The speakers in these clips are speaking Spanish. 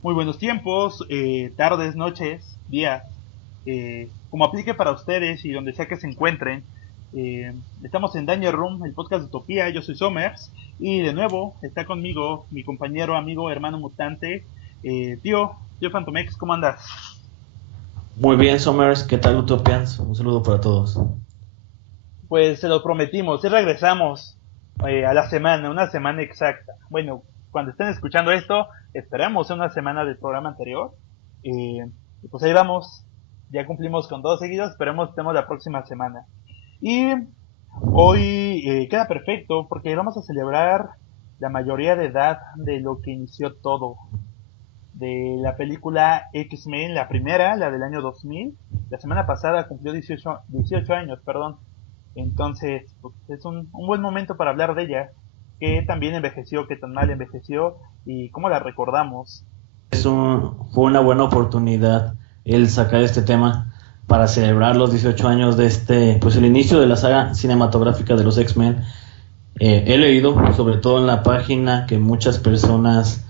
Muy buenos tiempos, tardes, noches, días, como aplique para ustedes y donde sea que se encuentren. Estamos en Danger Room, el podcast de Utopía. Yo soy Somers y de nuevo está conmigo mi compañero, amigo, hermano mutante, tío Fantomex. ¿Cómo andas? Muy bien, Somers, ¿qué tal, Utopians? Un saludo para todos. Pues se lo prometimos, y regresamos a la semana, una semana exacta. Bueno, cuando estén escuchando esto, esperamos una semana del programa anterior. Y pues ahí vamos, ya cumplimos con 2 seguidos, esperemos estemos la próxima semana. Y hoy queda perfecto porque vamos a celebrar la mayoría de edad de lo que inició todo. De la película X-Men, la primera, la del año 2000. La semana pasada cumplió 18 años, perdón. Entonces, pues, es un buen momento para hablar de ella. Que tan bien envejeció, que tan mal envejeció y cómo la recordamos. Fue una buena oportunidad el sacar este tema para celebrar los 18 años de pues el inicio de la saga cinematográfica de los X-Men. He leído, sobre todo en la página, que muchas personas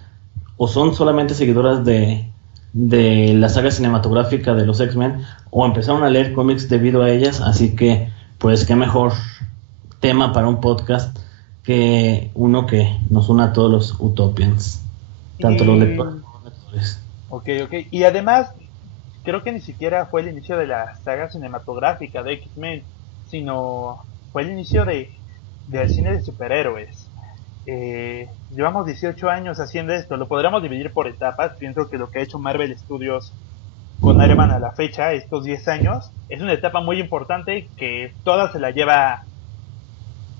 o son solamente seguidoras de la saga cinematográfica de los X-Men o empezaron a leer cómics debido a ellas, así que pues qué mejor tema para un podcast que uno que nos una a todos los Utopians, tanto los lectores como los lectores. Ok. Y además, creo que ni siquiera fue el inicio de la saga cinematográfica de X-Men, sino fue el inicio del cine de superhéroes. Llevamos 18 años haciendo esto, lo podríamos dividir por etapas. Pienso que lo que ha hecho Marvel Studios con Iron Man a la fecha, estos 10 años, es una etapa muy importante que toda se la lleva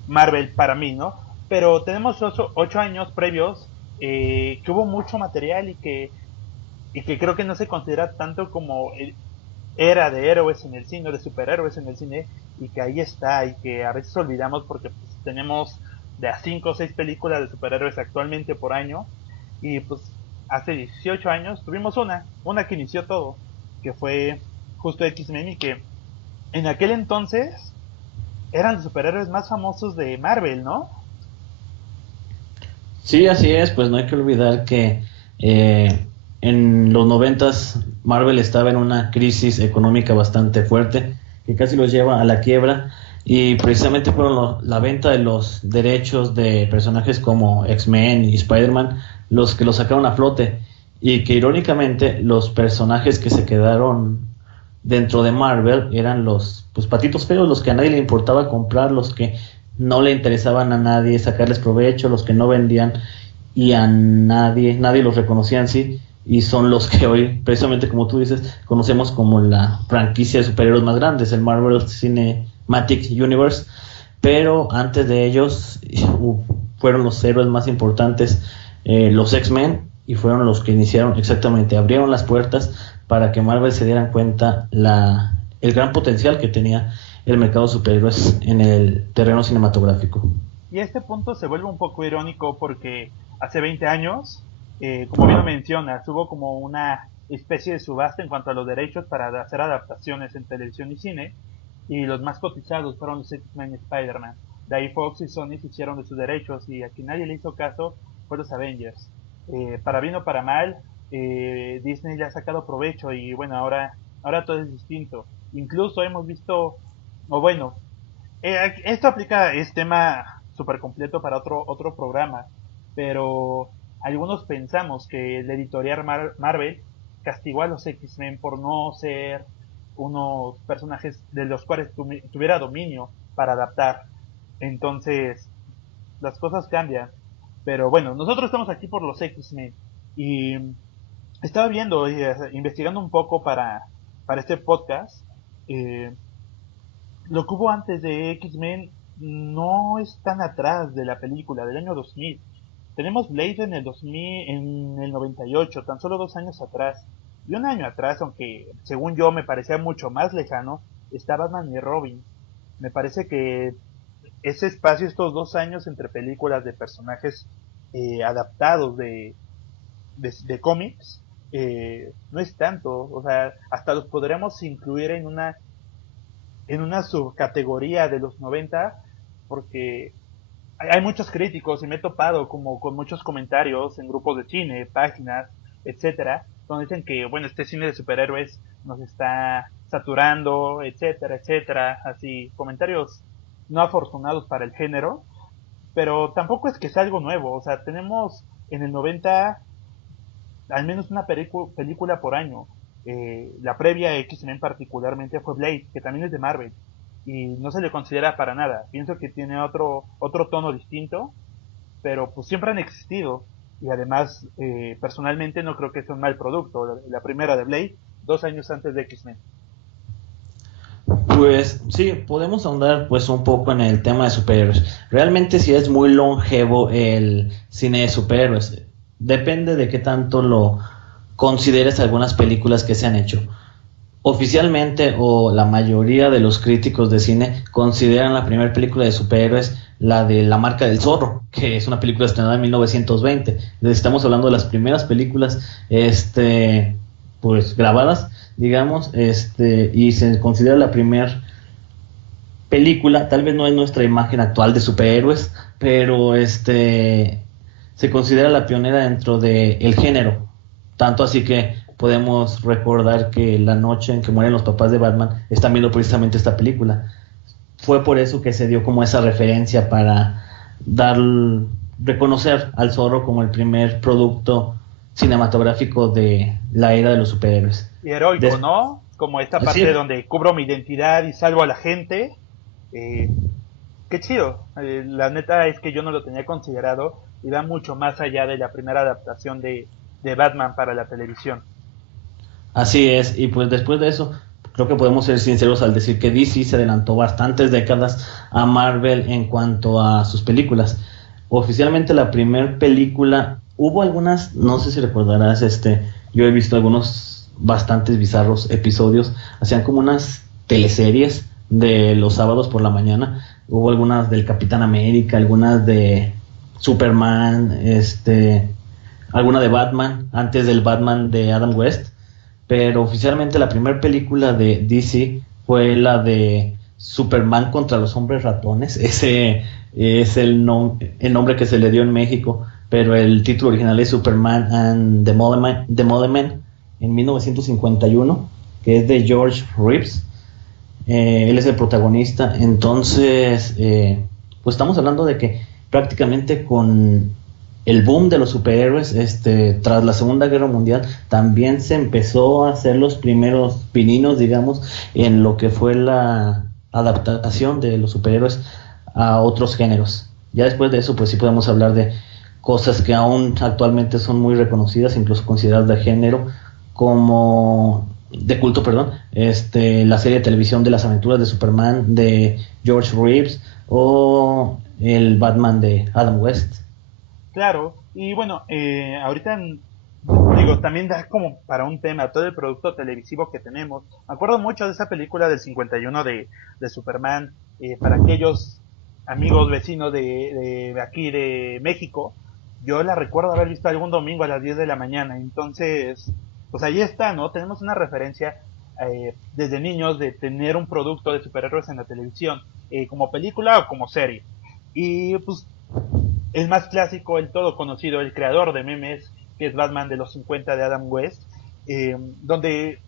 Marvel para mí, ¿no? Pero tenemos 8 años previos que hubo mucho material y que creo que no se considera tanto como era de héroes en el cine, de superhéroes en el cine, y que ahí está, y que a veces olvidamos porque pues, tenemos de a 5 o 6 películas de superhéroes actualmente por año, y pues hace 18 años tuvimos una que inició todo, que fue justo X-Men, y que en aquel entonces eran los superhéroes más famosos de Marvel, ¿no? Sí, así es, pues no hay que olvidar que en los 90s Marvel estaba en una crisis económica bastante fuerte que casi los lleva a la quiebra, y precisamente fueron la venta de los derechos de personajes como X-Men y Spider-Man los que los sacaron a flote, y que irónicamente los personajes que se quedaron dentro de Marvel eran los pues patitos feos, los que a nadie le importaba comprar, los que no le interesaban a nadie sacarles provecho, los que no vendían y a nadie los reconocía en sí, y son los que hoy, precisamente como tú dices, conocemos como la franquicia de superhéroes más grandes, el Marvel Cinematic Universe. Pero antes de ellos fueron los héroes más importantes, los X-Men, y fueron los que iniciaron exactamente, abrieron las puertas para que Marvel se dieran cuenta el gran potencial que tenía el mercado de superhéroes en el terreno cinematográfico. Y a este punto se vuelve un poco irónico porque hace 20 años, como bien lo mencionas, hubo como una especie de subasta en cuanto a los derechos para hacer adaptaciones en televisión y cine, y los más cotizados fueron los X-Men y Spider-Man. De ahí Fox y Sony se hicieron de sus derechos, y a quien nadie le hizo caso fue los Avengers. Para bien o para mal, Disney le ha sacado provecho, y bueno, ahora todo es distinto. Incluso hemos visto, o bueno, esto es tema súper completo para otro programa, pero algunos pensamos que el editorial Marvel castigó a los X-Men por no ser unos personajes de los cuales tuviera dominio para adaptar. Entonces, las cosas cambian. Pero bueno, nosotros estamos aquí por los X-Men. Y estaba viendo, investigando un poco para este podcast. eh, lo que hubo antes de X-Men no es tan atrás de la película del año 2000. tenemos Blade en el 2000, en el 98, tan solo 2 años atrás. Y un año atrás, aunque según yo me parecía mucho más lejano, está Batman y Robin. Me parece que ese espacio, estos 2 años entre películas de personajes adaptados de cómics, no es tanto. O sea, hasta los podremos incluir en una subcategoría de los 90, porque hay muchos críticos y me he topado como con muchos comentarios en grupos de cine, páginas, etcétera, donde dicen que, bueno, este cine de superhéroes nos está saturando, etcétera, etcétera, así, comentarios no afortunados para el género, pero tampoco es que sea algo nuevo. O sea, tenemos en el 90 al menos una película por año. La previa X-Men particularmente fue Blade, que también es de Marvel, y no se le considera para nada. Pienso que tiene otro tono distinto, pero pues siempre han existido. Y además, personalmente no creo que sea un mal producto. La primera de Blade, 2 años antes de X-Men. Pues sí, podemos ahondar pues un poco en el tema de superhéroes. Realmente sí es muy longevo el cine de superhéroes. Depende de qué tanto lo consideres algunas películas que se han hecho. Oficialmente, o la mayoría de los críticos de cine consideran la primera película de superhéroes la de La Marca del Zorro, que es una película estrenada en 1920. Entonces, estamos hablando de las primeras películas pues grabadas, digamos, y se considera la primera película, tal vez no es nuestra imagen actual de superhéroes, pero se considera la pionera dentro del género. Tanto así que podemos recordar que la noche en que mueren los papás de Batman están viendo precisamente esta película. Fue por eso que se dio como esa referencia para reconocer al Zorro como el primer producto cinematográfico de la era de los superhéroes. Y heroico, ¿no? Como esta Así parte donde cubro mi identidad y salvo a la gente. Eh, Qué chido. La neta es que yo no lo tenía considerado y va mucho más allá de la primera adaptación de Batman para la televisión. Así es, y pues después de eso, creo que podemos ser sinceros al decir que DC se adelantó bastantes décadas a Marvel en cuanto a sus películas. Oficialmente la primera película, hubo algunas, no sé si recordarás, yo he visto algunos bastantes bizarros episodios, hacían como unas teleseries de los sábados por la mañana, hubo algunas del Capitán América, algunas de Superman, alguna de Batman, antes del Batman de Adam West, pero oficialmente la primera película de DC fue la de Superman contra los hombres ratones. Ese es el nombre que se le dio en México, pero el título original es Superman and the Mole Men en 1951, que es de George Reeves. Él es el protagonista. Entonces, pues estamos hablando de que prácticamente con el boom de los superhéroes, tras la Segunda Guerra Mundial, también se empezó a hacer los primeros pininos, digamos, en lo que fue la adaptación de los superhéroes a otros géneros. Ya después de eso, pues sí podemos hablar de cosas que aún actualmente son muy reconocidas, incluso consideradas de género, como de culto, perdón, la serie de televisión de las aventuras de Superman de George Reeves o el Batman de Adam West. Claro, y bueno, ahorita digo, también da como para un tema todo el producto televisivo que tenemos. Me acuerdo mucho de esa película del 51 de Superman, para aquellos amigos vecinos de aquí de México. Yo la recuerdo haber visto algún domingo a las 10 de la mañana. Entonces, pues ahí está, ¿no? Tenemos una referencia desde niños de tener un producto de superhéroes en la televisión, como película o como serie. Y pues el más clásico, el todo conocido, el creador de memes, que es Batman de los 50 de Adam West, donde,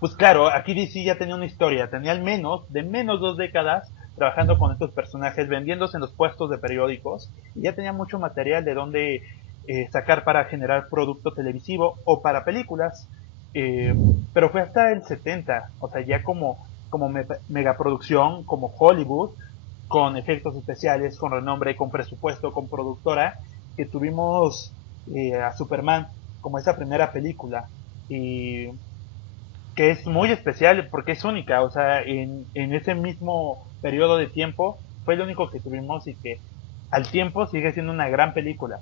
pues claro, aquí DC ya tenía una historia, tenía al menos, de menos 2 décadas, trabajando con estos personajes, vendiéndose en los puestos de periódicos, y ya tenía mucho material de donde sacar para generar producto televisivo o para películas, eh, pero fue hasta el 70, o sea, ya como megaproducción, como Hollywood, con efectos especiales, con renombre, con presupuesto, con productora, que tuvimos a Superman como esa primera película, y que es muy especial porque es única. O sea, en ese mismo periodo de tiempo fue lo único que tuvimos y que al tiempo sigue siendo una gran película.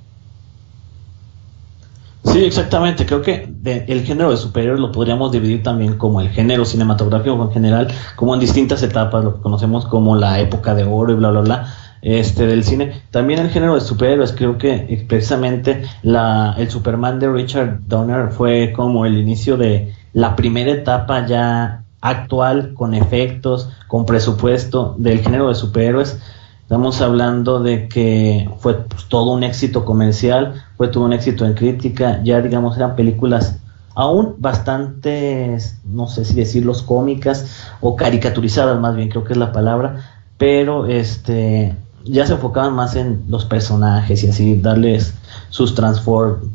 Sí, exactamente. Creo que el género de superhéroes lo podríamos dividir también como el género cinematográfico en general, como en distintas etapas, lo que conocemos como la época de oro y bla, bla, bla, del cine. También el género de superhéroes, creo que precisamente el Superman de Richard Donner fue como el inicio de la primera etapa ya actual, con efectos, con presupuesto del género de superhéroes. Estamos hablando de que fue pues, todo un éxito comercial, fue todo un éxito en crítica, ya digamos eran películas aún bastante, no sé si decirlos cómicas o caricaturizadas más bien, creo que es la palabra, pero ya se enfocaban más en los personajes y así darles su trasfondo,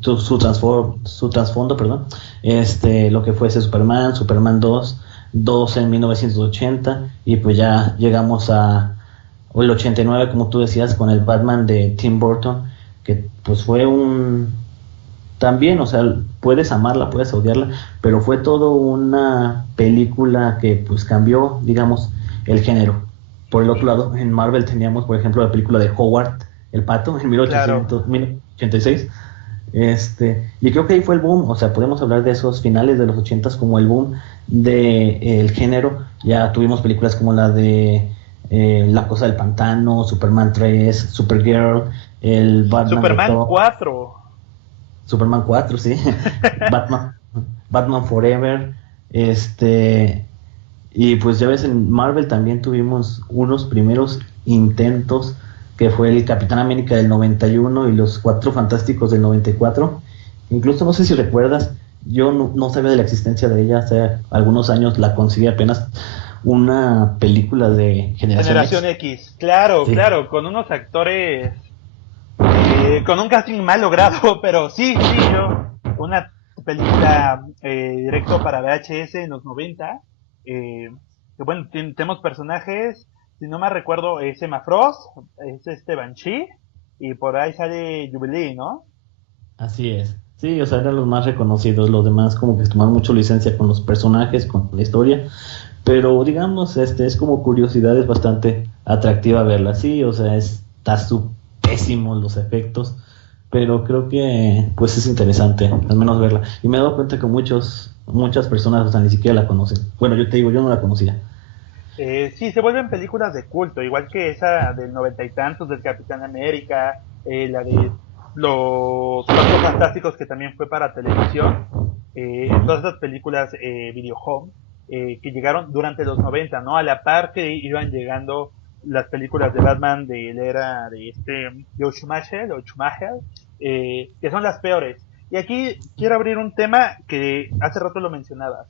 perdón, lo que fuese Superman, Superman 2 en 1980 y pues ya llegamos o el 89 como tú decías con el Batman de Tim Burton, que pues fue también, o sea, puedes amarla, puedes odiarla, pero fue todo una película que pues cambió, digamos, el género. Por el otro lado, en Marvel teníamos, por ejemplo, la película de Howard el Pato en Claro. 1086. Y creo que ahí fue el boom, o sea, podemos hablar de esos finales de los 80 como el boom del género. Ya tuvimos películas como la de La Cosa del Pantano, Superman 3, Supergirl, el Batman de Superman Thor, 4. Superman 4, sí, Batman, Batman Forever, este, y pues ya ves, en Marvel también tuvimos unos primeros intentos, que fue el Capitán América del 91 y los Cuatro Fantásticos del 94. Incluso no sé si recuerdas, yo no sabía de la existencia de ella, hace algunos años la conseguí apenas una película de Generación Generación X. X. Claro, Sí. claro, con unos actores con un casting mal logrado, pero sí, sí, yo, una película directo para VHS en los 90, que bueno, tenemos personajes, si no me recuerdo, es Emma Frost, es este Banshee, y por ahí sale Jubilee, ¿no? Así es. Sí, o sea, eran los más reconocidos, los demás como que toman mucho licencia con los personajes, con la historia, pero digamos, es como curiosidad, es bastante atractiva verla, sí, o sea, está pésimo los efectos, pero creo que pues es interesante, al menos verla. Y me he dado cuenta que muchas personas, o sea, ni siquiera la conocen. Bueno, yo te digo, yo no la conocía. Sí, se vuelven películas de culto, igual que esa del noventa y tantos del Capitán América, la de los Cuatro Fantásticos que también fue para televisión, Ujú. todas esas películas video home que llegaron durante los 90, ¿no? A la par que iban llegando las películas de Batman de la era de Joe Schumacher, que son las peores. Y aquí quiero abrir un tema que hace rato lo mencionabas,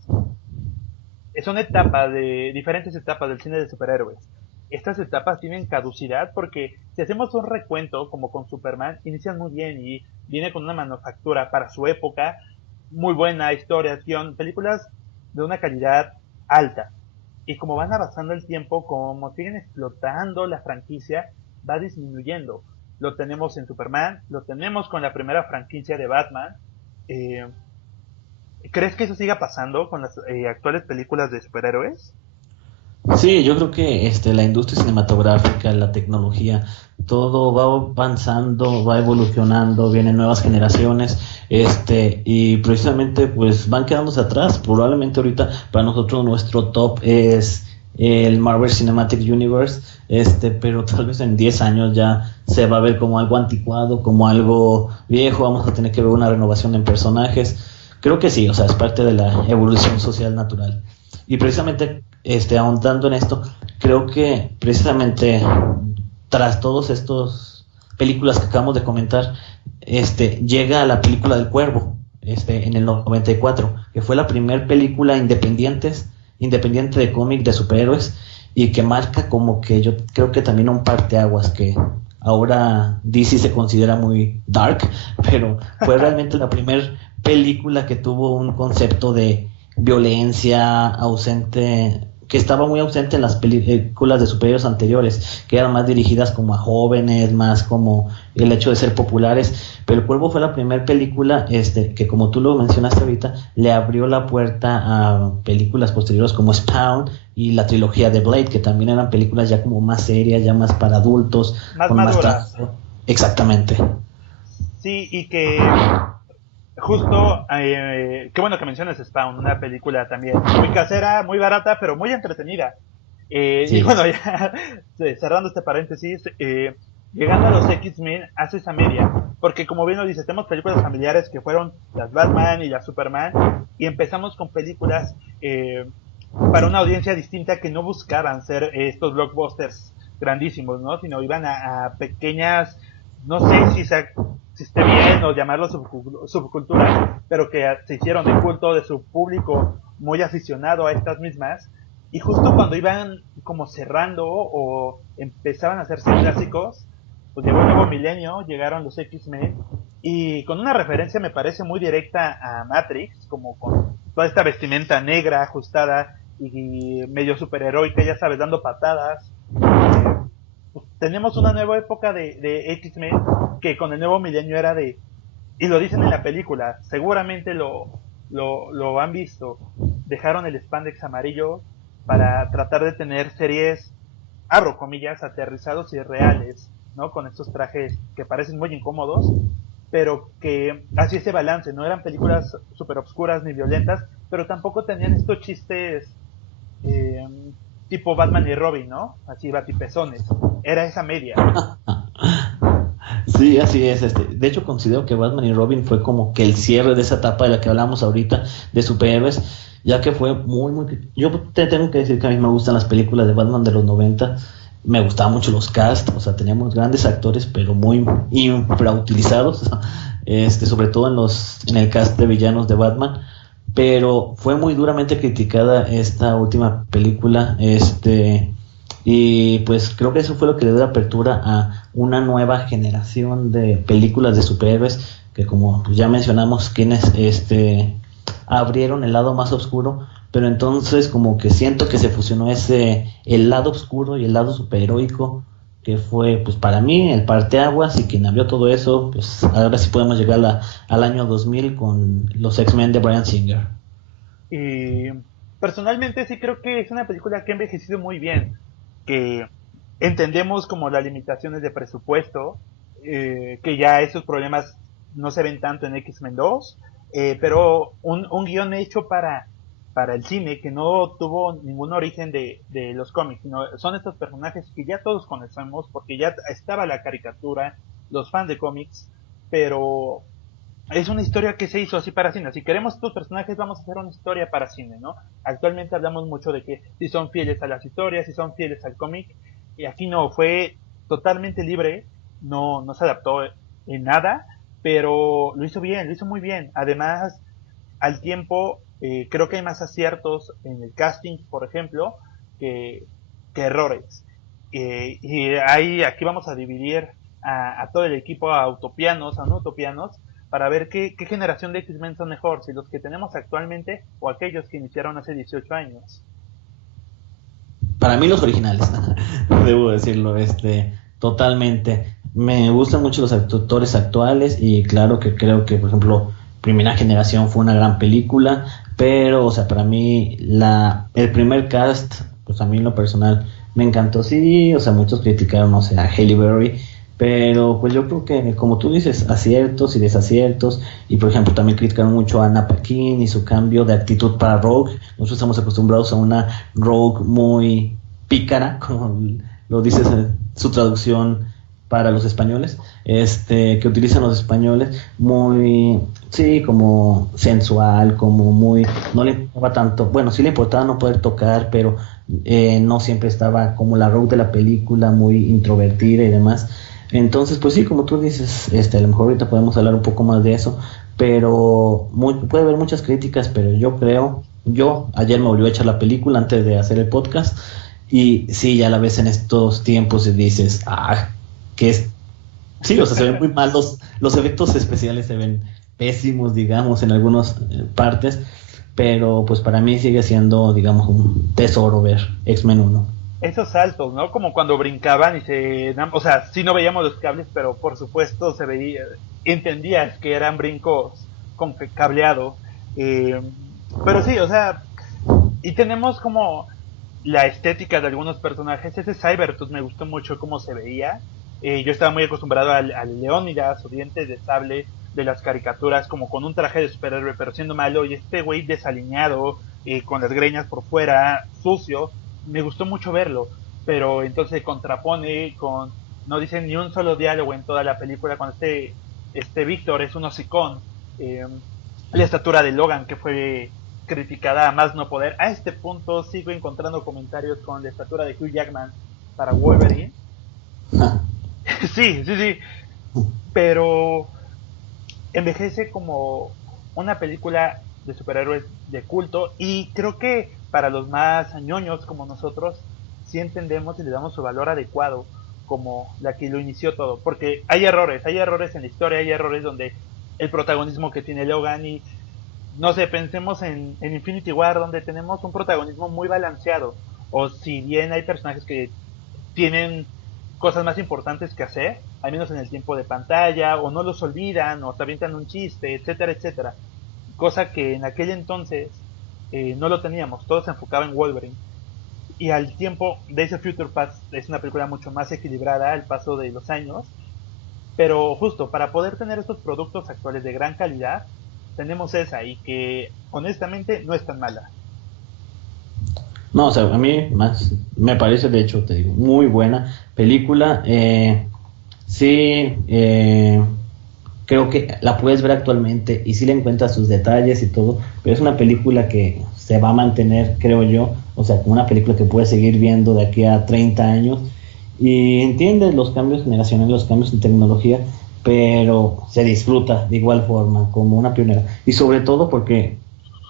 son etapas de diferentes etapas del cine de superhéroes. Estas etapas tienen caducidad porque si hacemos un recuento como con Superman, inician muy bien y viene con una manufactura para su época muy buena, historia, acción, películas de una calidad alta. Y como van avanzando el tiempo, como siguen explotando la franquicia, va disminuyendo. Lo tenemos en Superman, lo tenemos con la primera franquicia de Batman, eh, ¿crees que eso siga pasando con las actuales películas de superhéroes? Sí, yo creo que la industria cinematográfica, la tecnología, todo va avanzando, va evolucionando, vienen nuevas generaciones, y precisamente pues van quedándose atrás. Probablemente ahorita para nosotros nuestro top es el Marvel Cinematic Universe, pero tal vez en 10 años ya se va a ver como algo anticuado, como algo viejo, vamos a tener que ver una renovación en personajes. Creo que sí, o sea, es parte de la evolución social natural. Y precisamente, ahondando en esto, creo que precisamente tras todos estos películas que acabamos de comentar, llega la película del Cuervo, en el 94, que fue la primera película independiente de cómic de superhéroes y que marca como que yo creo que también un parteaguas que ahora DC se considera muy dark, pero fue realmente la primera película que tuvo un concepto de violencia ausente, que estaba muy ausente en las películas de superhéroes anteriores, que eran más dirigidas como a jóvenes, más como el hecho de ser populares, pero El Cuervo fue la primera película, que como tú lo mencionaste ahorita, le abrió la puerta a películas posteriores como Spawn y la trilogía de Blade, que también eran películas ya como más serias, ya más para adultos, Más con más maduras. trasfondo. Exactamente. Sí, y que justo, qué bueno que mencionas Spawn, una película también muy casera, muy barata, pero muy entretenida. Y Sí, bueno, ya cerrando este paréntesis, llegando a los X-Men hace esa media, porque como bien lo dices, tenemos películas familiares que fueron las Batman y las Superman, y empezamos con películas para una audiencia distinta que no buscaban ser estos blockbusters grandísimos, ¿no? Sino iban a pequeñas, no sé si esté bien o llamarlo subcultura, pero que se hicieron de culto de su público muy aficionado a estas mismas. Y justo cuando iban como cerrando o empezaban a hacerse clásicos, pues llegó el nuevo milenio, llegaron los X-Men, y con una referencia me parece muy directa a Matrix, como con toda esta vestimenta negra ajustada y medio superheroica, ya sabes, dando patadas. Pues tenemos una nueva época de X-Men que con el nuevo milenio era de, y lo dicen en la película, seguramente lo han visto, dejaron el spandex amarillo para tratar de tener series, abro comillas, aterrizados y reales, ¿no? Con estos trajes que parecen muy incómodos, pero que así ese balance, no eran películas súper obscuras ni violentas, pero tampoco tenían estos chistes eh, tipo Batman y Robin, ¿no? Así batipezones. Era esa media. sí, así es. De hecho, considero que Batman y Robin fue como que el cierre de esa etapa de la que hablamos ahorita de superhéroes, ya que fue muy, muy... Yo te tengo que decir que a mí me gustan las películas de Batman de los 90. Me gustaban mucho los cast, o sea, teníamos grandes actores, pero muy infrautilizados, sobre todo en el cast de villanos de Batman. Pero fue muy duramente criticada esta última película, y pues creo que eso fue lo que le dio apertura a una nueva generación de películas de superhéroes que, como pues ya mencionamos, quienes abrieron el lado más oscuro, pero entonces como que siento que se fusionó el lado oscuro y el lado superheroico, que fue pues para mí el parteaguas, y quien abrió todo eso. Pues ahora sí podemos llegar al año 2000 con los X-Men de Bryan Singer. Y personalmente sí creo que es una película que ha envejecido muy bien, que entendemos como las limitaciones de presupuesto, que ya esos problemas no se ven tanto en X-Men 2, pero un guión hecho para el cine que no tuvo ningún origen de los cómics, sino son estos personajes que ya todos conocemos porque ya estaba la caricatura, los fans de cómics, pero es una historia que se hizo así para cine. Si queremos estos personajes, vamos a hacer una historia para cine, ¿no? Actualmente hablamos mucho de que si son fieles a las historias, si son fieles al cómic, y aquí no, fue totalmente libre, no se adaptó en nada, pero lo hizo bien, lo hizo muy bien. Además, al tiempo, creo que hay más aciertos en el casting, por ejemplo, que, que errores. Y ahí, aquí vamos a dividir a todo el equipo a autopianos, a no autopianos, para ver qué generación de X-Men son mejor, si los que tenemos actualmente o aquellos que iniciaron hace 18 años. Para mí los originales, debo decirlo, totalmente. Me gustan mucho los actores actuales, y claro que creo que, por ejemplo, Primera Generación fue una gran película, pero, o sea, para mí el primer cast, pues a mí en lo personal me encantó. Sí, o sea, muchos criticaron, no sé, a Halle Berry, pero pues yo creo que, como tú dices, aciertos y desaciertos. Y por ejemplo, también criticaron mucho a Anna Paquin y su cambio de actitud para Rogue. Nosotros estamos acostumbrados a una Rogue muy pícara, como lo dice su traducción para los españoles, que utilizan los españoles, muy, sí, como sensual, como muy, no le importaba tanto, bueno, sí le importaba no poder tocar, pero no siempre estaba como la Rogue de la película, muy introvertida y demás. Entonces, pues sí, como tú dices, a lo mejor ahorita podemos hablar un poco más de eso, pero puede haber muchas críticas, pero yo ayer me volví a echar la película antes de hacer el podcast, y sí, ya la ves en estos tiempos y dices, que es, sí, o sea, se ven muy mal los efectos especiales, se ven pésimos, digamos, en algunas partes, pero pues para mí sigue siendo, digamos, un tesoro ver X-Men 1. Esos saltos, ¿no? Como cuando brincaban o sea, sí no veíamos los cables, pero por supuesto se veía, entendías que eran brincos con cableado. Eh, pero sí, o sea, y tenemos como la estética de algunos personajes. Ese Cybertooth me gustó mucho cómo se veía. Yo estaba muy acostumbrado al Leónidas, su diente de sable, de las caricaturas, como con un traje de superhéroe, pero siendo malo, y este güey desaliñado, con las greñas por fuera, sucio, me gustó mucho verlo, pero entonces se contrapone con, no dicen ni un solo diálogo en toda la película, cuando este Víctor es un hocicón, la estatura de Logan, que fue criticada a más no poder. A este punto sigo encontrando comentarios con la estatura de Hugh Jackman para Wolverine. Sí, sí, sí. Pero envejece como una película de superhéroes de culto, y creo que para los más ñoños como nosotros sí entendemos y le damos su valor adecuado como la que lo inició todo, porque hay errores en la historia, hay errores donde el protagonismo que tiene Logan, y no sé, pensemos en Infinity War, donde tenemos un protagonismo muy balanceado, o si bien hay personajes que tienen cosas más importantes que hacer, al menos en el tiempo de pantalla, o no los olvidan, o te avientan un chiste, etcétera, etcétera. Cosa que en aquel entonces no lo teníamos, todo se enfocaba en Wolverine. Y al tiempo, Days of Future Past es una película mucho más equilibrada al paso de los años, pero justo para poder tener estos productos actuales de gran calidad, tenemos esa, y que honestamente no es tan mala. No, o sea, a mí más me parece, de hecho, te digo, muy buena película. Sí, creo que la puedes ver actualmente y sí le encuentras sus detalles y todo, pero es una película que se va a mantener, creo yo, o sea, como una película que puedes seguir viendo de aquí a 30 años y entiendes los cambios generacionales, los cambios en tecnología, pero se disfruta de igual forma como una pionera y sobre todo porque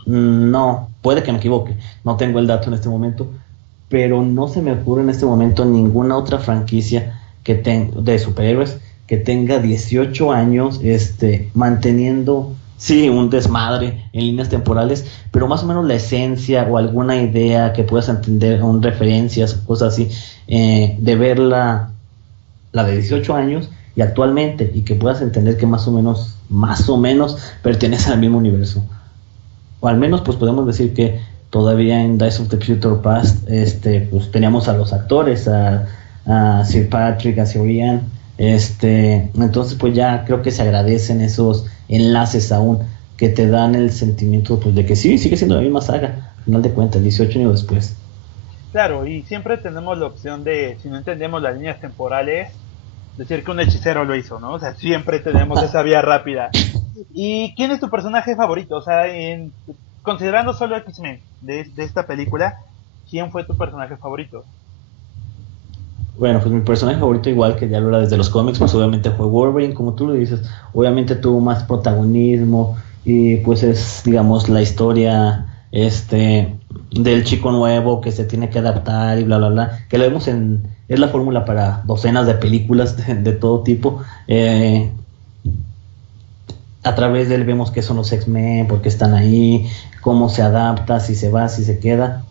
no, puede que me equivoque, no tengo el dato en este momento, pero no se me ocurre en este momento ninguna otra franquicia de superhéroes que tenga 18 años manteniendo, sí, un desmadre en líneas temporales, pero más o menos la esencia o alguna idea que puedas entender, referencias, cosas así, de ver la de 18 años y actualmente, y que puedas entender que más o menos pertenece al mismo universo. O al menos pues podemos decir que todavía en Days of the Future Past pues teníamos a los actores, a Sir Patrick, a Sir Ian, entonces pues ya creo que se agradecen esos enlaces aún que te dan el sentimiento pues de que sí, sigue siendo la misma saga, al final de cuentas, 18 años después. Claro, y siempre tenemos la opción de, si no entendemos las líneas temporales, decir que un hechicero lo hizo, ¿no? O sea, siempre tenemos esa vía rápida. ¿Y quién es tu personaje favorito? O sea, considerando solo X-Men de esta película, ¿quién fue tu personaje favorito? Bueno, pues mi personaje favorito, igual que ya lo era desde los cómics, pues obviamente fue Wolverine, como tú lo dices, obviamente tuvo más protagonismo y pues es, digamos, la historia del chico nuevo que se tiene que adaptar y bla, bla, bla, que lo vemos es la fórmula para docenas de películas de todo tipo. A través de él vemos qué son los X-Men, por qué están ahí, cómo se adapta, si se va, si se queda.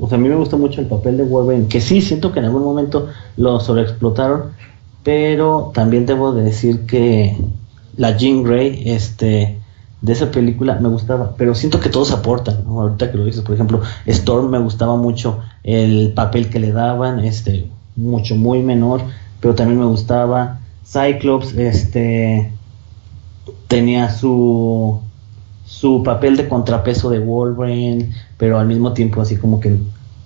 O sea, a mí me gusta mucho el papel de Wolverine, que sí, siento que en algún momento lo sobreexplotaron, pero también debo de decir que la Jean Grey, de esa película me gustaba, pero siento que todos aportan, ¿no? Ahorita que lo dices, por ejemplo, Storm me gustaba mucho el papel que le daban, mucho, muy menor, pero también me gustaba. Cyclops, tenía su papel de contrapeso de Wolverine, pero al mismo tiempo así como que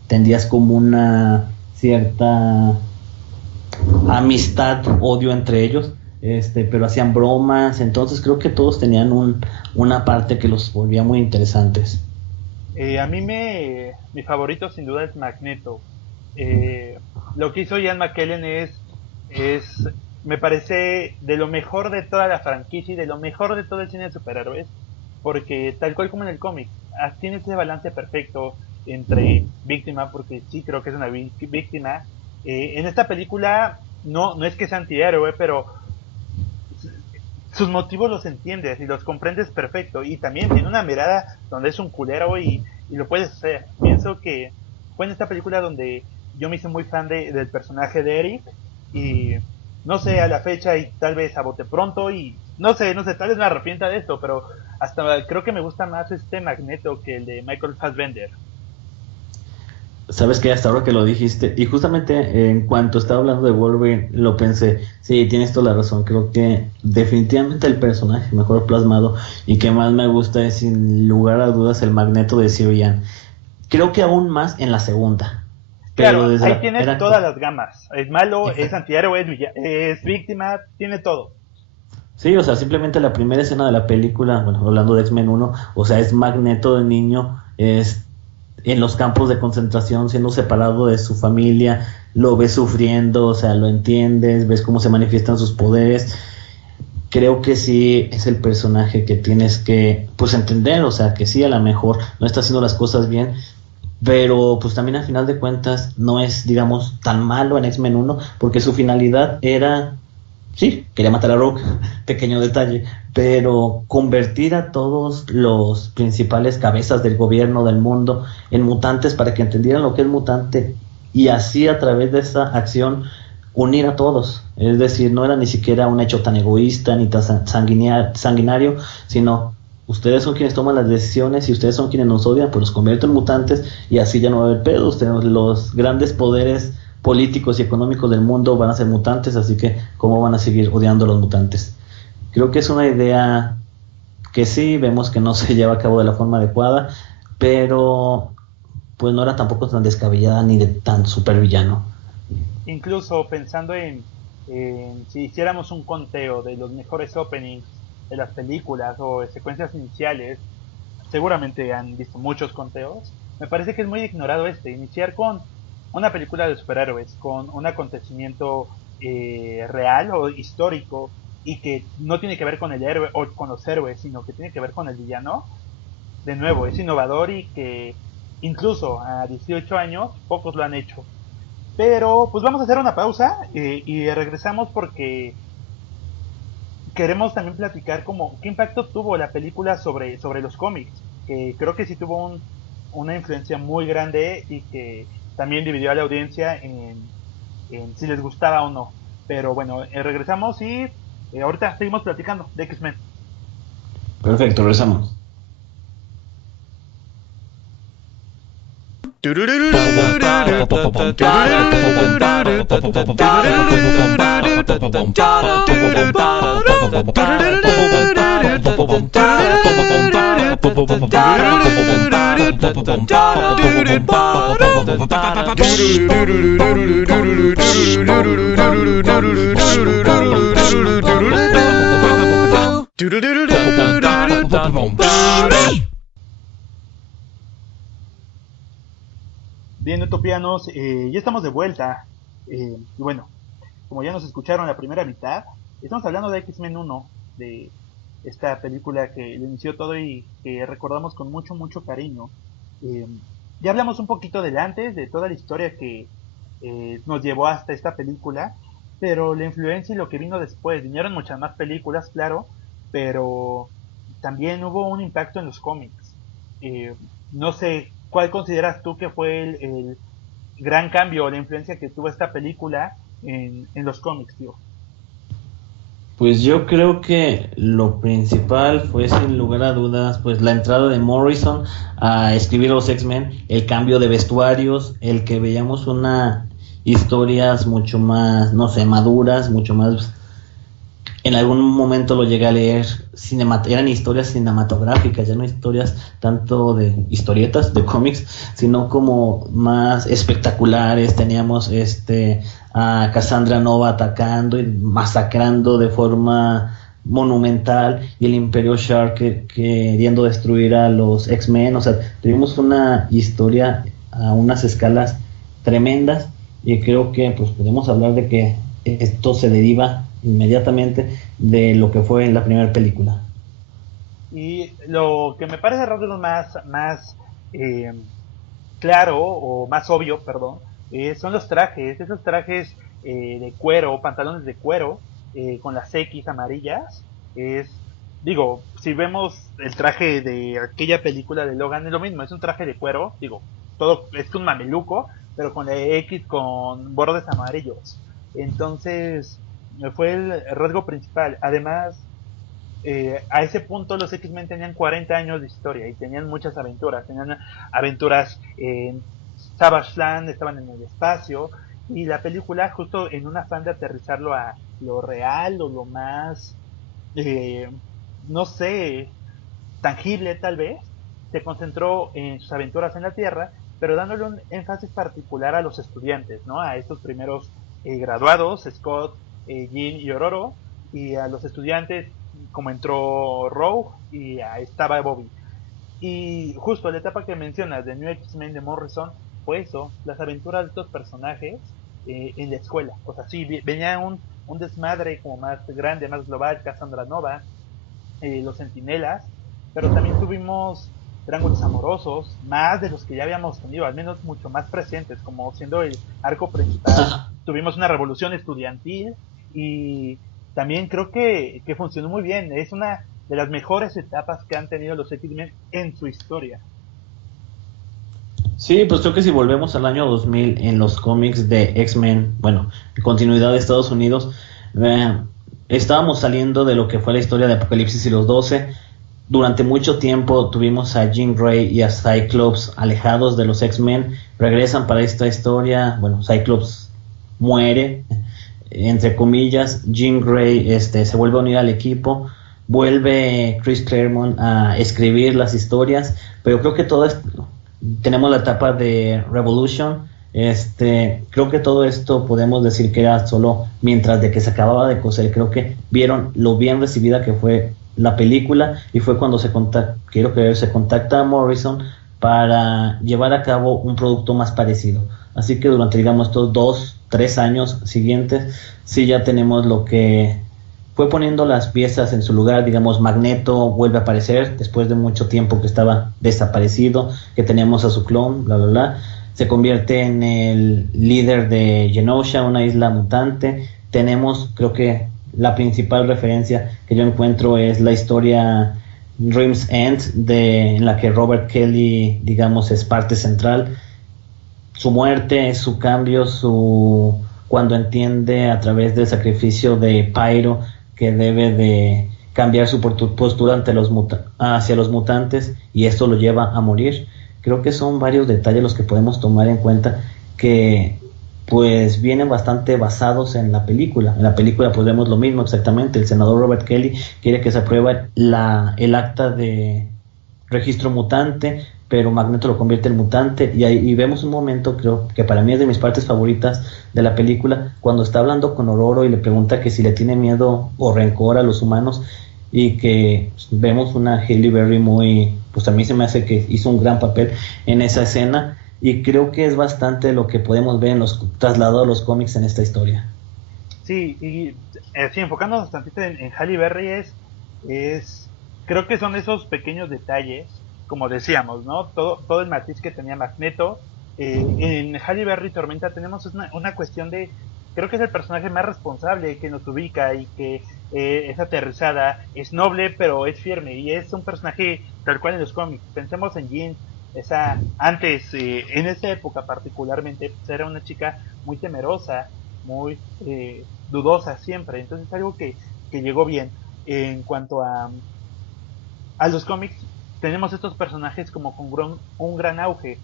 tendías como una cierta amistad, odio entre ellos, pero hacían bromas, entonces creo que todos tenían una parte que los volvía muy interesantes. A mí mi favorito sin duda es Magneto. Lo que hizo Ian McKellen es, me parece, de lo mejor de toda la franquicia y de lo mejor de todo el cine de superhéroes, porque tal cual como en el cómic, tiene ese balance perfecto entre víctima, porque sí creo que es una víctima. En esta película no es que sea antihéroe, pero sus motivos los entiendes y los comprendes perfecto, y también tiene una mirada donde es un culero, y lo puedes hacer. Pienso que fue en esta película donde yo me hice muy fan del personaje de Eric, y no sé, a la fecha, y tal vez a bote pronto, y no sé, tal vez me arrepienta de esto, pero hasta creo que me gusta más este Magneto que el de Michael Fassbender. Sabes que hasta ahora que lo dijiste, y justamente en cuanto estaba hablando de Wolverine, lo pensé, sí, tienes toda la razón, creo que definitivamente el personaje mejor plasmado y que más me gusta es sin lugar a dudas el Magneto de Sirian. Creo que aún más en la segunda, pero Claro, desde ahí la tiene primera... todas las gamas. Es malo, es Exacto. antihéroe, es víctima, tiene todo. Sí, o sea, simplemente la primera escena de la película, bueno, hablando de X-Men 1, o sea, es Magneto de niño, es en los campos de concentración siendo separado de su familia, lo ves sufriendo, o sea, lo entiendes, ves cómo se manifiestan sus poderes. Creo que sí es el personaje que tienes que, pues, entender, o sea, que sí, a lo mejor no está haciendo las cosas bien, pero pues también al final de cuentas no es, digamos, tan malo en X-Men 1, porque su finalidad era, sí, quería matar a Rogue, pequeño detalle, pero convertir a todos los principales cabezas del gobierno del mundo en mutantes para que entendieran lo que es mutante y así a través de esa acción unir a todos. Es decir, no era ni siquiera un hecho tan egoísta ni tan sanguinario, sino ustedes son quienes toman las decisiones y ustedes son quienes nos odian, pues los convierto en mutantes y así ya no va a haber pedos. Los grandes poderes políticos y económicos del mundo van a ser mutantes, así que ¿cómo van a seguir odiando a los mutantes? Creo que es una idea que sí vemos que no se lleva a cabo de la forma adecuada, pero pues no era tampoco tan descabellada ni de tan supervillano. Incluso pensando en si hiciéramos un conteo de los mejores openings de las películas o de secuencias iniciales, seguramente han visto muchos conteos. Me parece que es muy ignorado iniciar con una película de superhéroes, con un acontecimiento real o histórico y que no tiene que ver con el héroe o con los héroes, sino que tiene que ver con el villano. De nuevo, es innovador y que incluso a 18 años pocos lo han hecho. Pero pues vamos a hacer una pausa y regresamos porque queremos también platicar como qué impacto tuvo la película sobre los cómics, que creo que sí tuvo una influencia muy grande y que también dividió a la audiencia en si les gustaba o no. Pero bueno, regresamos y ahorita seguimos platicando de X-Men. Perfecto, regresamos. Bien, utopianos, ya estamos de vuelta. Y bueno, como ya nos escucharon la primera mitad, estamos hablando de X-Men 1, de esta película que lo inició todo y que recordamos con mucho, mucho cariño. Eh, ya hablamos un poquito del antes, de toda la historia que nos llevó hasta esta película, pero la influencia y lo que vino después, vinieron muchas más películas, claro, pero también hubo un impacto en los cómics. Eh, no sé, ¿cuál consideras tú que fue el gran cambio o la influencia que tuvo esta película en los cómics, tío? Pues yo creo que lo principal fue sin lugar a dudas pues la entrada de Morrison a escribir los X-Men, el cambio de vestuarios, el que veíamos una historias mucho más, no sé, maduras, mucho más, en algún momento lo llegué a leer, eran historias cinematográficas, ya no historias tanto de historietas, de cómics, sino como más espectaculares. Teníamos a Cassandra Nova atacando y masacrando de forma monumental y el Imperio Shark queriendo destruir a los X-Men. O sea, tuvimos una historia a unas escalas tremendas y creo que pues podemos hablar de que esto se deriva inmediatamente de lo que fue en la primera película. Y lo que me parece rápido más eh, claro o más obvio, perdón, son los trajes, esos trajes de cuero, pantalones de cuero con las X amarillas. Es, digo, si vemos el traje de aquella película de Logan es lo mismo, es un traje de cuero, digo, todo es un mameluco, pero con la X con bordes amarillos. Entonces, fue el rasgo principal. Además, a ese punto los X-Men tenían 40 años de historia y tenían muchas aventuras. Tenían aventuras Savage Land, estaban en el espacio, y la película, justo en un afán de aterrizarlo a lo real o lo más, eh, no sé, tangible tal vez, se concentró en sus aventuras en la Tierra, pero dándole un énfasis particular a los estudiantes, ¿no? A estos primeros graduados, Scott, Jean y Ororo, y a los estudiantes como entró Rogue y estaba Bobby. Y justo la etapa que mencionas de New X-Men de Morrison fue eso, las aventuras de estos personajes en la escuela. O sea, sí, venía un desmadre como más grande, más global, Cassandra Nova, los Centinelas, pero también tuvimos triángulos amorosos, más de los que ya habíamos tenido, al menos mucho más presentes, como siendo el arco principal. Tuvimos una revolución estudiantil y también creo que funcionó muy bien. Es una de las mejores etapas que han tenido los X-Men en su historia. Sí, pues creo que si volvemos al año 2000 en los cómics de X-Men, bueno, en continuidad de Estados Unidos, eh, estábamos saliendo de lo que fue la historia de Apocalipsis y los 12. Durante mucho tiempo tuvimos a Jean Grey y a Cyclops alejados de los X-Men, regresan para esta historia, bueno, Cyclops muere, entre comillas, Jean Grey se vuelve a unir al equipo, vuelve Chris Claremont a escribir las historias, pero creo que todo esto, tenemos la etapa de Revolution, creo que todo esto podemos decir que era solo mientras de que se acababa de coser. Creo que vieron lo bien recibida que fue la película y fue cuando se contacta a Morrison para llevar a cabo un producto más parecido. Así que durante, digamos, estos 2-3 años siguientes, sí ya tenemos lo que fue poniendo las piezas en su lugar. Digamos, Magneto vuelve a aparecer después de mucho tiempo que estaba desaparecido, que teníamos a su clon, bla bla bla. Se convierte en el líder de Genosha, una isla mutante. Tenemos, creo que la principal referencia que yo encuentro es la historia Dream's End, en la que Robert Kelly, digamos, es parte central. Su muerte, su cambio, cuando entiende a través del sacrificio de Pyro que debe de cambiar su postura hacia los mutantes, y esto lo lleva a morir. Creo que son varios detalles los que podemos tomar en cuenta que pues vienen bastante basados en la película. En la película pues vemos lo mismo exactamente. El senador Robert Kelly quiere que se apruebe el acta de registro mutante, pero Magneto lo convierte en mutante, y vemos un momento, creo que para mí es de mis partes favoritas de la película, cuando está hablando con Ororo y le pregunta que si le tiene miedo o rencor a los humanos, y que vemos una Halle Berry pues a mí se me hace que hizo un gran papel en esa escena, y creo que es bastante lo que podemos ver trasladado a los cómics en esta historia. Sí, y sí, enfocándonos tantito en Halle Berry creo que son esos pequeños detalles, como decíamos, ¿no? Todo el matiz que tenía Magneto. En Halle Berry Tormenta tenemos una cuestión de, creo que es el personaje más responsable que nos ubica y que es aterrizada, es noble pero es firme, y es un personaje tal cual en los cómics. Pensemos en Jean, en esa época particularmente, pues era una chica muy temerosa, muy dudosa siempre, entonces es algo que llegó bien. En cuanto a los cómics, tenemos estos personajes como con un gran auge.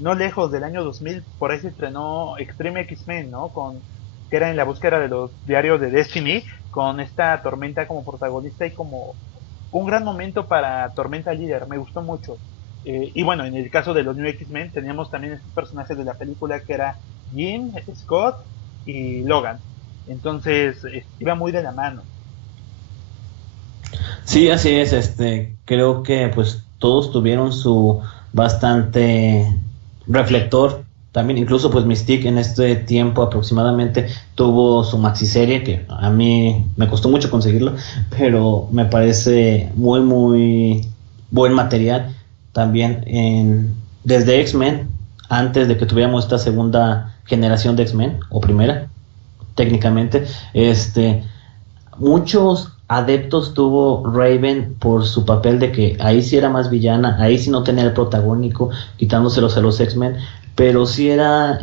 No lejos del año 2000, por ahí se estrenó Extreme X-Men, ¿no? Que era en la búsqueda de los diarios de Destiny, con esta Tormenta como protagonista, y como un gran momento para Tormenta líder, me gustó mucho. Y bueno, en el caso de los New X-Men teníamos también estos personajes de la película que era Jim, Scott y Logan. Entonces iba muy de la mano. Sí, así es. Creo que pues todos tuvieron su bastante reflector. También incluso pues Mystique en este tiempo aproximadamente tuvo su maxiserie, que a mí me costó mucho conseguirlo, pero me parece muy muy buen material. También desde X-Men, antes de que tuviéramos esta segunda generación de X-Men, o primera técnicamente, muchos adeptos tuvo Raven por su papel de que ahí sí era más villana, ahí sí no tenía el protagónico, quitándoselos a los X-Men, pero sí era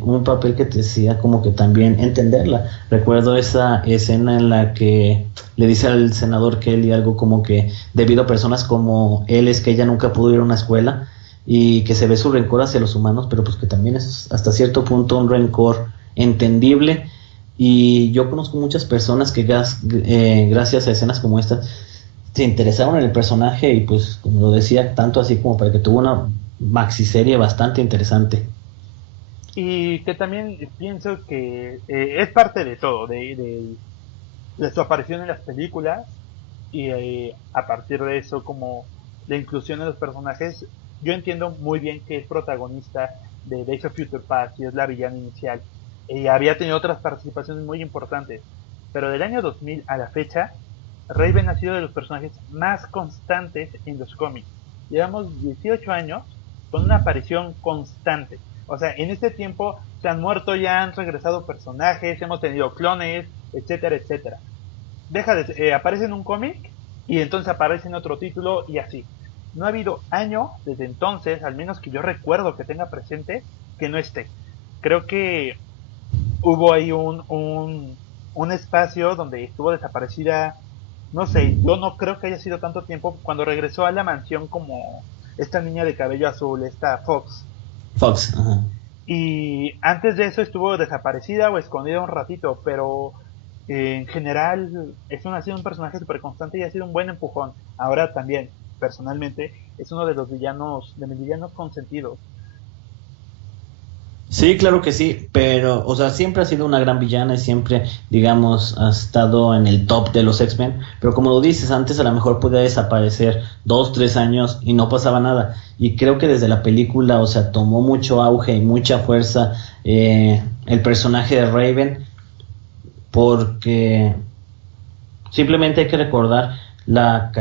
un papel que te hacía como que también entenderla. Recuerdo esa escena en la que le dice al senador Kelly algo como que debido a personas como él es que ella nunca pudo ir a una escuela, y que se ve su rencor hacia los humanos, pero pues que también es hasta cierto punto un rencor entendible. Y yo conozco muchas personas que gracias a escenas como esta se interesaron en el personaje y pues como lo decía, tanto así como para que tuvo una maxiserie bastante interesante. Y que también pienso que es parte de todo, de su aparición en las películas y a partir de eso como la inclusión de los personajes. Yo entiendo muy bien que es protagonista de Days of Future Past y es la villana inicial. Había tenido otras participaciones muy importantes, pero del año 2000 a la fecha, Raven ha sido de los personajes más constantes en los cómics. Llevamos 18 años con una aparición constante. O sea, en este tiempo se han muerto, ya han regresado personajes, hemos tenido clones, etcétera, etcétera. Aparece en un cómic y entonces aparece en otro título y así. No ha habido año desde entonces, al menos que yo recuerdo que tenga presente, que no esté. Creo que hubo ahí un espacio donde estuvo desaparecida, no sé, yo no creo que haya sido tanto tiempo cuando regresó a la mansión como esta niña de cabello azul, esta Fox. Fox, ajá. Y antes de eso estuvo desaparecida o escondida un ratito, pero en general ha sido un personaje súper constante y ha sido un buen empujón. Ahora también, personalmente, es uno de los villanos, de mis villanos consentidos. Sí, claro que sí, pero, o sea, siempre ha sido una gran villana y siempre, digamos, ha estado en el top de los X-Men, pero como lo dices, antes a lo mejor podía desaparecer 2, 3 años y no pasaba nada, y creo que desde la película, o sea, tomó mucho auge y mucha fuerza el personaje de Raven, porque simplemente hay que recordar la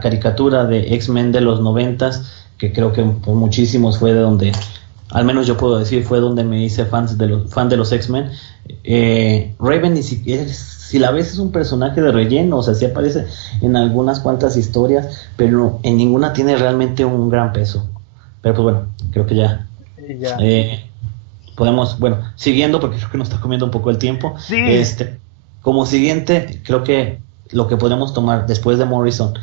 caricatura de X-Men de los 90, que creo que por muchísimos fue de donde, al menos yo puedo decir, fue donde me hice fan de los X-Men. Raven ni siquiera, si la ves, es un personaje de relleno, o sea, sí aparece en algunas cuantas historias, pero en ninguna tiene realmente un gran peso. Pero pues bueno, creo que ya Ya. podemos, bueno, siguiendo, porque creo que nos está comiendo un poco el tiempo. Sí. Como siguiente, creo que lo que podemos tomar después de Morrison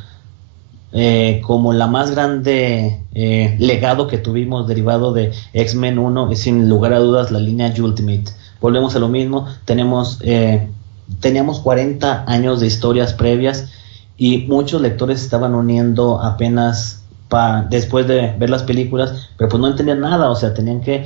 como la más grande legado que tuvimos derivado de X-Men 1 es sin lugar a dudas la línea Ultimate. Volvemos a lo mismo, teníamos 40 años de historias previas y muchos lectores estaban uniendo apenas después de ver las películas, pero pues no entendían nada, o sea, tenían que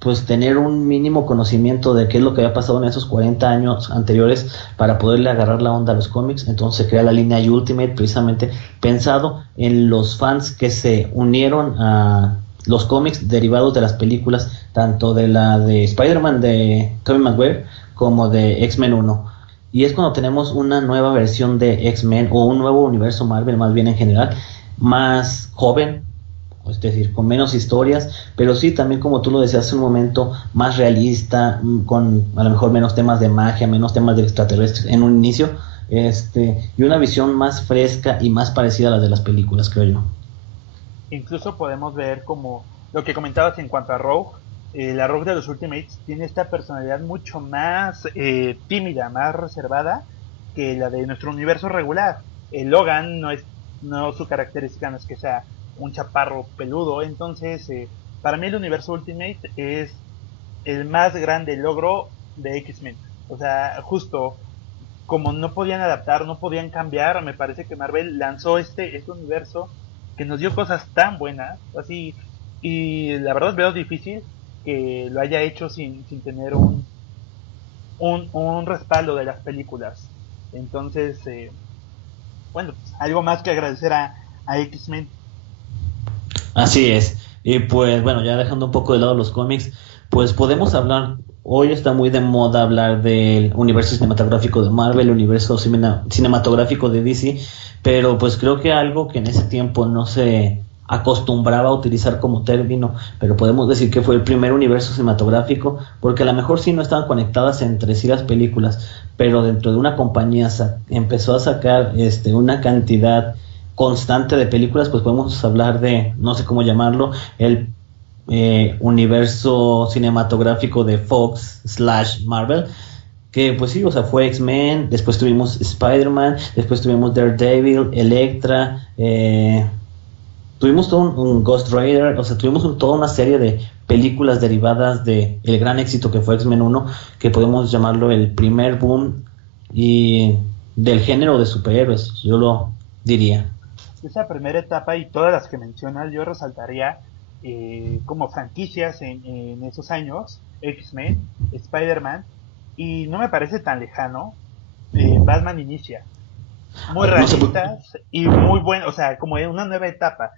pues tener un mínimo conocimiento de qué es lo que había pasado en esos 40 años anteriores para poderle agarrar la onda a los cómics. Entonces se crea la línea Ultimate precisamente pensado en los fans que se unieron a los cómics derivados de las películas, tanto de la de Spider-Man de Tobey Maguire como de X-Men 1. Y es cuando tenemos una nueva versión de X-Men o un nuevo universo Marvel más bien en general, más joven, es decir, con menos historias, pero sí también, como tú lo decías hace un momento, más realista, con a lo mejor menos temas de magia, menos temas de extraterrestres en un inicio, y una visión más fresca y más parecida a la de las películas, creo yo. Incluso podemos ver como lo que comentabas en cuanto a Rogue. La Rogue de los Ultimates tiene esta personalidad mucho más tímida, más reservada que la de nuestro universo regular. Logan no, su característica no es que sea un chaparro peludo. Entonces, para mí el universo Ultimate es el más grande logro de X-Men. O sea, justo como no podían adaptar, no podían cambiar, me parece que Marvel lanzó este universo que nos dio cosas tan buenas, así, y la verdad veo difícil que lo haya hecho sin tener un respaldo de las películas. Entonces, bueno, pues, algo más que agradecer a X-Men. Así es. Y pues bueno, ya dejando un poco de lado los cómics, pues podemos hablar, hoy está muy de moda hablar del universo cinematográfico de Marvel, el universo cinematográfico de DC, pero pues creo que algo que en ese tiempo no se acostumbraba a utilizar como término, pero podemos decir que fue el primer universo cinematográfico, porque a lo mejor sí no estaban conectadas entre sí las películas, pero dentro de una compañía empezó a sacar una cantidad constante de películas, pues podemos hablar de, no sé cómo llamarlo, el universo cinematográfico de Fox / Marvel, que pues sí, o sea, fue X-Men, después tuvimos Spider-Man, después tuvimos Daredevil, Elektra, tuvimos todo un Ghost Rider, o sea, tuvimos toda una serie de películas derivadas de el gran éxito que fue X-Men 1, que podemos llamarlo el primer boom y del género de superhéroes, yo lo diría. Esa primera etapa y todas las que mencionas, yo resaltaría como franquicias en esos años, X-Men, Spider-Man, y no me parece tan lejano, Batman inicia. Muy No sé realistas y muy buenos, o sea, como en una nueva etapa.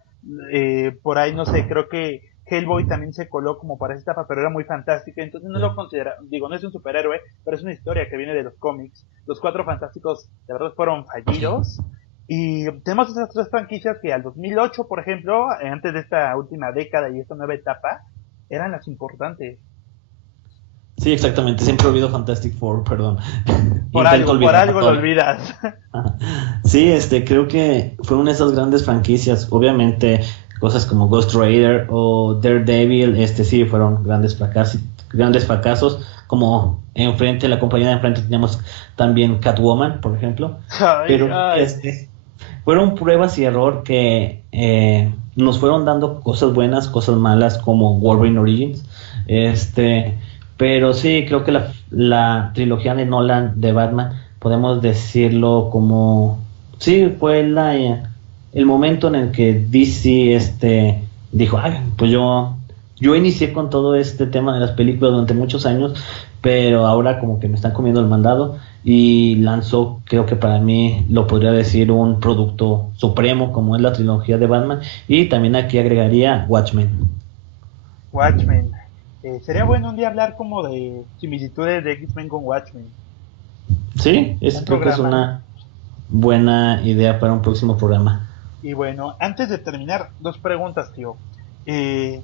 Por ahí, no sé, creo que Hellboy también se coló como para esa etapa, pero era muy fantástica, entonces no lo considera, digo, no es un superhéroe, pero es una historia que viene de los cómics. Los Cuatro Fantásticos, de verdad, fueron fallidos. Y tenemos esas tres franquicias que al 2008, por ejemplo, antes de esta última década y esta nueva etapa, eran las importantes. Sí, exactamente. Siempre olvido Fantastic Four, perdón. Intento Por olvidar a algo lo Thor. olvidas. Sí, creo que fue una de esas grandes franquicias. Obviamente, cosas como Ghost Rider o Daredevil, sí, fueron grandes fracasos. Como enfrente, la compañía de enfrente teníamos también Catwoman, por ejemplo. Ay, Pero ay. fueron pruebas y error que nos fueron dando cosas buenas, cosas malas, como Wolverine Origins. Este, pero sí, creo que la trilogía de Nolan de Batman, podemos decirlo como, sí, fue el momento en el que DC dijo, ay, pues yo inicié con todo este tema de las películas durante muchos años, pero ahora como que me están comiendo el mandado y lanzó, creo que para mí lo podría decir, un producto supremo como es la trilogía de Batman, y también aquí agregaría Watchmen. Watchmen. Sería bueno un día hablar como de similitudes de X-Men con Watchmen. Sí, Un creo que es programa. una buena idea para un próximo programa. Y bueno, antes de terminar, dos preguntas, tío. Eh,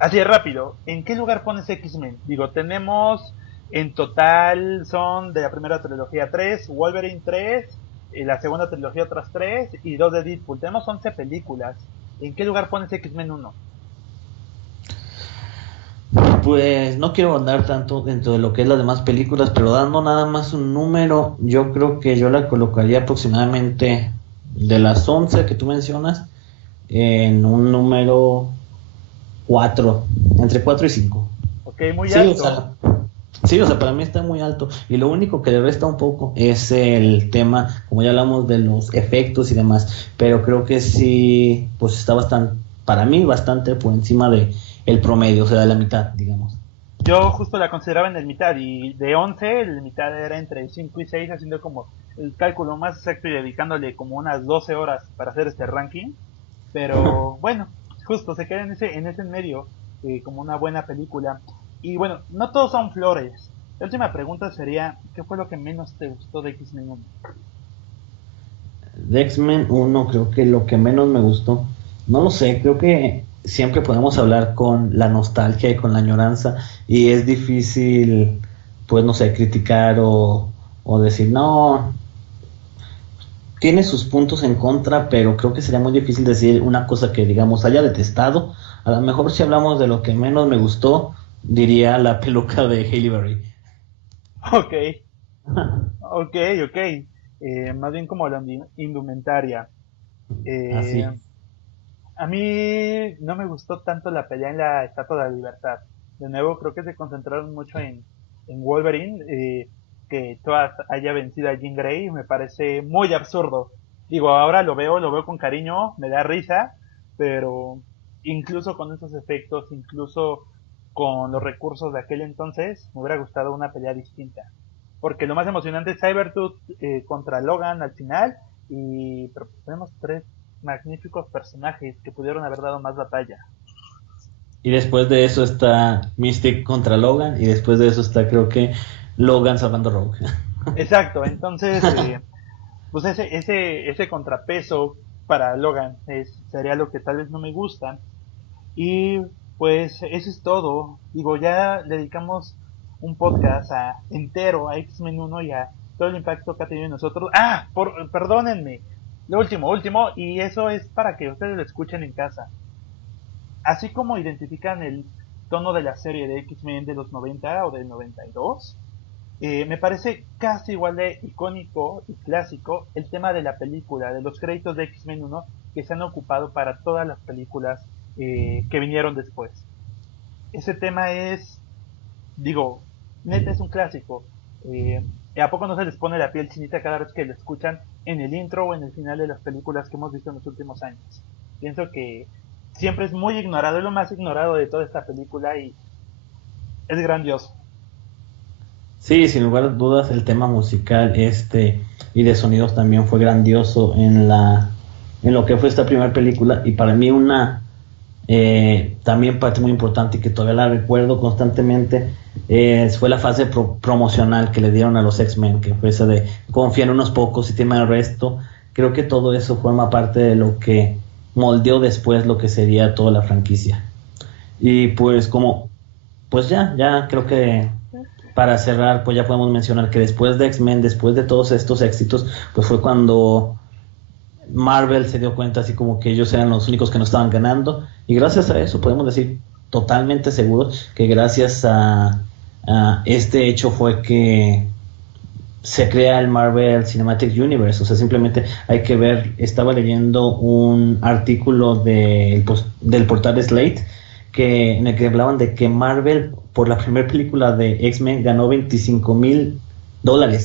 Así rápido, ¿en qué lugar pones X-Men? Digo, tenemos en total son de la primera trilogía 3, Wolverine 3, la segunda trilogía otras 3 y 2 de Deadpool. Tenemos 11 películas. ¿En qué lugar pones X-Men 1? Pues no quiero andar tanto dentro de lo que es las demás películas, pero dando nada más un número, yo creo que yo la colocaría aproximadamente de las 11 que tú mencionas en un número 4, entre 4 y 5. Ok, muy Sí, alto. sí, o sea, para mí está muy alto. Y lo único que le resta un poco es el tema, como ya hablamos de los efectos y demás, pero creo que sí, pues está bastante, para mí, bastante por encima de el promedio, o sea, de la mitad, digamos. Yo justo la consideraba en el mitad y de 11 el mitad era entre 5 y 6 haciendo como el cálculo más exacto y dedicándole como unas 12 horas para hacer este ranking. Pero bueno, justo se queda en ese medio como una buena película. Y bueno, no todos son flores. La última pregunta sería, ¿qué fue lo que menos te gustó de X-Men 1? De X-Men 1, creo que lo que menos me gustó, no lo sé, creo que siempre podemos hablar con la nostalgia y con la añoranza, y es difícil, pues no sé, criticar o decir, no, tiene sus puntos en contra, pero creo que sería muy difícil decir una cosa que, digamos, haya detestado. A lo mejor si hablamos de lo que menos me gustó, diría la peluca de Halle Berry. Ok, ok, ok. Más bien como la indumentaria. Eh, Así. a mí no me gustó tanto la pelea en la Estatua de la Libertad. De nuevo, creo que se concentraron mucho en Wolverine. Que Toad haya vencido a Jean Grey me parece muy absurdo. Digo, ahora lo veo con cariño, me da risa, pero incluso con esos efectos, incluso con los recursos de aquel entonces, me hubiera gustado una pelea distinta. Porque lo más emocionante es Cybertooth contra Logan al final, y pero pues tenemos tres magníficos personajes que pudieron haber dado más batalla. Y después de eso está Mystic contra Logan, y después de eso está, creo que, Logan salvando a Rogue. Exacto, entonces, pues ese contrapeso para Logan sería lo que tal vez no me gusta. Y pues eso es todo. Digo, ya dedicamos un podcast entero a X-Men 1 y a todo el impacto que ha tenido en nosotros. Perdónenme. Lo último, y eso es para que ustedes lo escuchen en casa. Así como identifican el tono de la serie de X-Men de los 90 o del 92, Me parece casi igual de icónico y clásico el tema de la película, de los créditos de X-Men 1 que se han ocupado para todas las películas que vinieron después. Ese tema es, digo, neta es un clásico. Eh, ¿A poco no se les pone la piel chinita cada vez que lo escuchan en el intro o en el final de las películas que hemos visto en los últimos años? Pienso que siempre es muy ignorado, es lo más ignorado de toda esta película y es grandioso. Sí, sin lugar a dudas, el tema musical y de sonidos también fue grandioso en lo que fue esta primera película, y para mí una también parte muy importante y que todavía la recuerdo constantemente fue la fase promocional que le dieron a los X-Men, que fue esa de confía en unos pocos y tema el resto. Creo que todo eso forma parte de lo que moldeó después lo que sería toda la franquicia. Y pues pues ya creo que para cerrar, pues ya podemos mencionar que después de X-Men, después de todos estos éxitos, pues fue cuando Marvel se dio cuenta así como que ellos eran los únicos que no estaban ganando, y gracias a eso podemos decir totalmente seguros que gracias a este hecho fue que se crea el Marvel Cinematic Universe. O sea, simplemente hay que ver, estaba leyendo un artículo del portal Slate en el que hablaban de que Marvel por la primera película de X-Men ganó $25,000.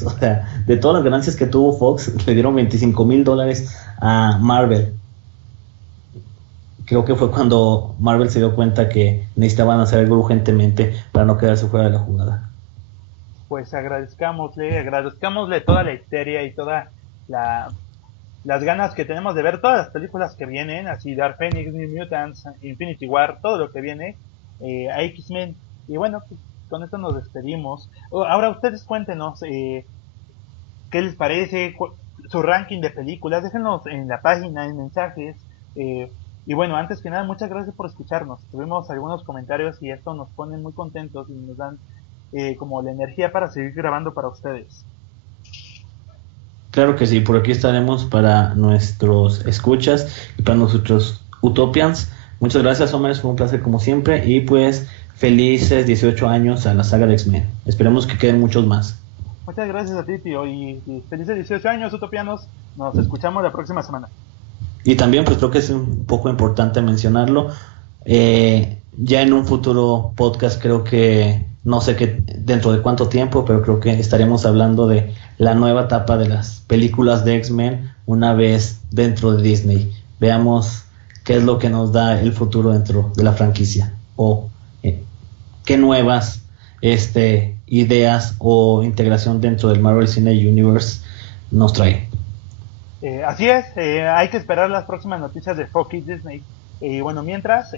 O sea, de todas las ganancias que tuvo Fox, le dieron $25,000 a Marvel. Creo que fue cuando Marvel se dio cuenta que necesitaban hacer algo urgentemente para no quedarse fuera de la jugada. Pues agradezcámosle toda la histeria y toda la, las ganas que tenemos de ver todas las películas que vienen, así Dark Phoenix, New Mutants, Infinity War, todo lo que viene, a X-Men. Y bueno, pues, con esto nos despedimos. Ahora ustedes cuéntenos qué les parece, su ranking de películas, déjenos en la página, en mensajes. eh, y bueno, antes que nada, muchas gracias por escucharnos. Tuvimos algunos comentarios y esto nos pone muy contentos y nos dan como la energía para seguir grabando para ustedes. Claro que sí, por aquí estaremos para nuestros escuchas y para nosotros Utopians. Muchas gracias, Homer, fue un placer como siempre, y pues felices 18 años a la saga de X-Men. Esperemos que queden muchos más. Muchas gracias a ti, tío, y felices 18 años, utopianos. Nos escuchamos la próxima semana. Y también pues creo que es un poco importante mencionarlo. Ya en un futuro podcast, creo que no sé qué dentro de cuánto tiempo, pero creo que estaremos hablando de la nueva etapa de las películas de X-Men una vez dentro de Disney. Veamos qué es lo que nos da el futuro dentro de la franquicia, o qué nuevas ideas o integración dentro del Marvel Cine Universe nos trae. Así es, hay que esperar las próximas noticias de Fox y Disney. Y bueno, mientras,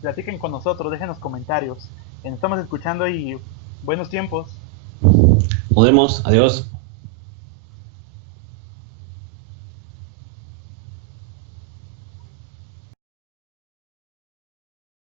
platiquen con nosotros, déjenos comentarios. Nos estamos escuchando y buenos tiempos. Nos vemos, adiós.